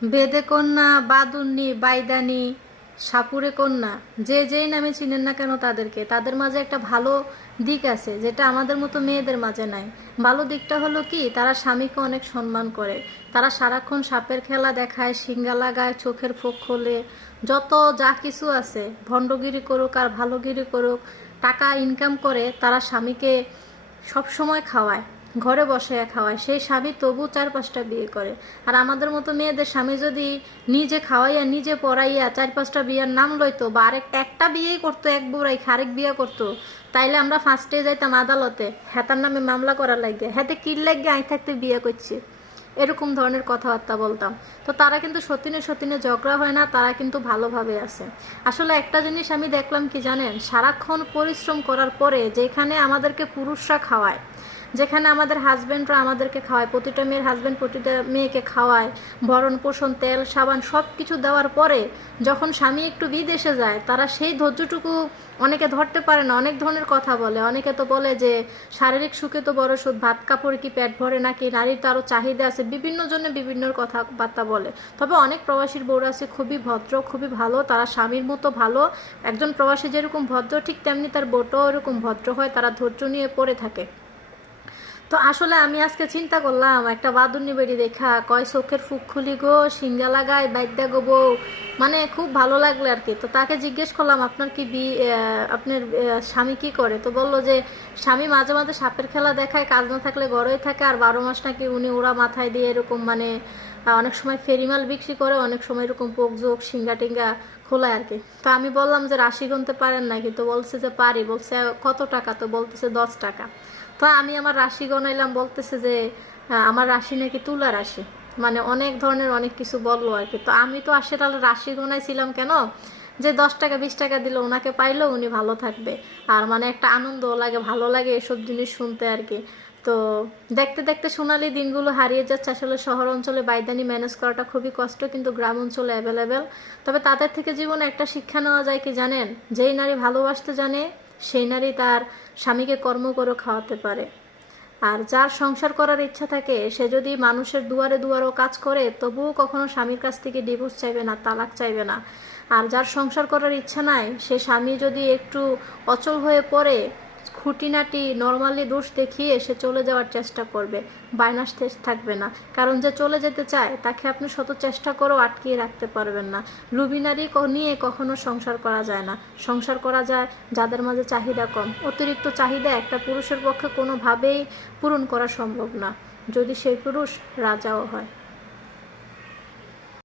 বেদে কন্যা, বাদুন্নি, বাইদানি, সাপুরে কন্যা, যে যেই নামে চিনেন না কেন তাদেরকে, তাদের মাঝে একটা ভালো দিক আছে যেটা আমাদের মতো মেয়েদের মাঝে নাই। ভালো দিকটা হলো কি, তারা স্বামীকে অনেক সম্মান করে। তারা সারাক্ষণ সাপের খেলা দেখায়, সিঙ্গা লাগায়, চোখের ফোক খোলে, যত যা কিছু আছে ভণ্ডগিরি করুক আর ভালোগিরি করুক, টাকা ইনকাম করে তারা স্বামীকে সব সময় খাওয়ায়, ঘরে বসে খাওয়ায়। সেই স্বামী তবু 4-5টা বিয়ে করে। আর আমাদের মতো মেয়েদের স্বামী যদি নিজে খাওয়াইয়া নিজে পড়াইয়া 4-5টা বিয়ের নাম লইতো, বা একটা বিয়েই করতো, এক বউরাই আরেক বিয়ে করতো, তাইলে আমরা ফার্স্টে যাইতাম আদালতে হেতার নামে মামলা করার লাগে, হেতে কির লাগে আই থাকতে বিয়ে করছি, এরকম ধরনের কথাবার্তা বলতাম। তো তারা কিন্তু সতীনে সতীনে ঝগড়া হয় না, তারা কিন্তু ভালোভাবে আছে। আসলে একটা জিনিস আমি দেখলাম কি জানেন, সারাক্ষণ পরিশ্রম করার পরে যেখানে আমাদেরকে পুরুষরা খাওয়ায়, যেখানে আমাদের হাজব্যান্ডরা আমাদেরকে খাওয়ায়, প্রতিটা মেয়ের হাজব্যান্ড প্রতিটা মেয়েকে খাওয়ায়, ভরণ পোষণ, তেল সাবান সব কিছু দেওয়ার পরে যখন স্বামী একটু বিদেশে যায়, তারা সেই ধৈর্যটুকু অনেকে ধরতে পারে না, অনেক ধরনের কথা বলে। অনেকে তো বলে যে শারীরিক সুখে তো বড় সুখ, ভাত কাপড়ে কি পেট ভরে নাকি, নারীর তো আরও চাহিদা আছে, বিভিন্ন জনে বিভিন্ন কথাবার্তা বলে। তবে অনেক প্রবাসীর বউরা আছে খুবই ভদ্র, খুবই ভালো, তারা স্বামীর মতো ভালো। একজন প্রবাসী যেরকম ভদ্র, ঠিক তেমনি তার বউটাও এরকম ভদ্র হয়, তারা ধৈর্য নিয়ে পড়ে থাকে। তো আসলে আমি আজকে চিন্তা করলাম, একটা বাদুর্নি বেড়ি দেখা কয় চোখের ফুক খুলি গো, সিঙ্গা লাগায় বাইদ্যা গো বউ, মানে খুব ভালো লাগলো আর কি। তো তাকে জিজ্ঞেস করলাম আপনার কি আপনার স্বামী কি করে? তো বললো যে স্বামী মাঝে মাঝে সাপের খেলা দেখায়, কাজ না থাকলে ঘরেই থাকে, আর 12 মাস নাকি উনি ওরা মাথায় দিয়ে এরকম মানে অনেক সময় ফেরিমাল বিক্রি করে, অনেক সময় এরকম পোক জোক সিঙ্গা টিঙ্গা খোলায় আর কি। তো আমি বললাম যে রাশি গুনতে পারেন নাকি? তো বলছে যে পারি। বলছে কত টাকা? তো বলতেছে 10 টাকা। তো আমি আমার রাশি গনাইলাম, বলতেছে যে আমার রাশি নাকি তুলা রাশি, মানে অনেক ধরনের অনেক কিছু বললো আর কি। তো আমি তো আসলে তাহলে রাশি গনাইছিলাম কেন, যে 10 টাকা 20 টাকা দিলে ওনাকে পাইলেও উনি ভালো থাকবে, আর মানে একটা আনন্দও লাগে, ভালো লাগে এসব জিনিস শুনতে আর কি। তো দেখতে দেখতে সোনালি দিনগুলো হারিয়ে যাচ্ছে। আসলে শহর অঞ্চলে বাইদানি ম্যানেজ করাটা খুবই কষ্ট, কিন্তু গ্রাম অঞ্চলে অ্যাভেলেবেল। তবে তাদের থেকে জীবনে একটা শিক্ষা নেওয়া যায় কি জানেন, যেই নারী ভালোবাসতে জানে সেই নারী তার স্বামীকে কর্ম করে খাওয়াতে পারে। আর যার সংসার করার ইচ্ছা থাকে সে যদি মানুষের দুয়ারে দুয়ারেও কাজ করে, তবুও কখনো স্বামীর কাছ থেকে ডিভোর্স চাইবে না, তালাক চাইবে না। আর যার সংসার করার ইচ্ছা নাই, সে স্বামী যদি একটু অচল হয়ে পড়ে, খুঁটিনাটি নর্মালি দোষ দেখিয়ে সে চলে যাওয়ার চেষ্টা করবে, বায়নাস থাকবে না। কারণ যে চলে যেতে চায় তাকে আপনি শত চেষ্টা করেও আটকিয়ে রাখতে পারবেন না। লুবিনারি নিয়ে কখনো সংসার করা যায় না। সংসার করা যায় যাদের মাঝে চাহিদা কম। অতিরিক্ত চাহিদা একটা পুরুষের পক্ষে কোনোভাবেই পূরণ করা সম্ভব না, যদি সেই পুরুষ রাজাও হয়।